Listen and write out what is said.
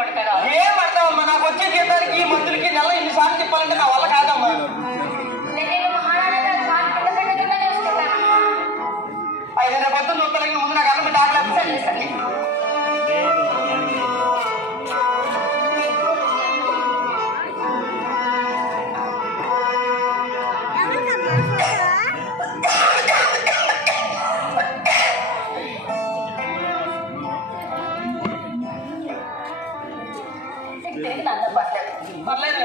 ఏం పడతావమ్మా? నాకు వచ్చే జీతానికి ఈ మందులకి నెల ఇన్నిసార్లు చెప్పాలంటే నా వల్ల కాదమ్మా. అయితే రేపు పొద్దున్న చూస్తాను, ముందు నాకు అన్నం తాగలేదు. పర్లేదు.